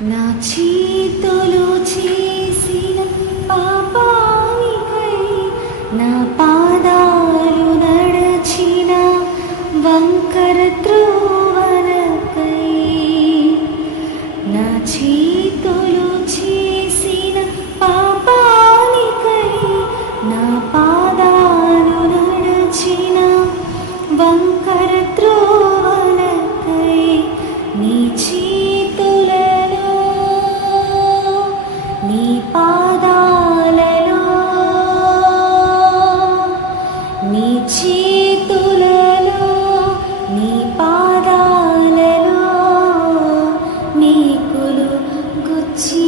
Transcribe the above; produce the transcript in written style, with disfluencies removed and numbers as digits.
నా చేతులు చేసిన పాపానికై, నా పాదాలు నడచిన వంకర త్రోవలకై, నా చేతులు చేసిన పాపానికై, నా పాదాలు నడచిన వంకర త్రోవలకై, నీ చేతులలో నీ పాదాలలో నీ చేతులలో నీ పాదాలలో మేకులు గుచ్చి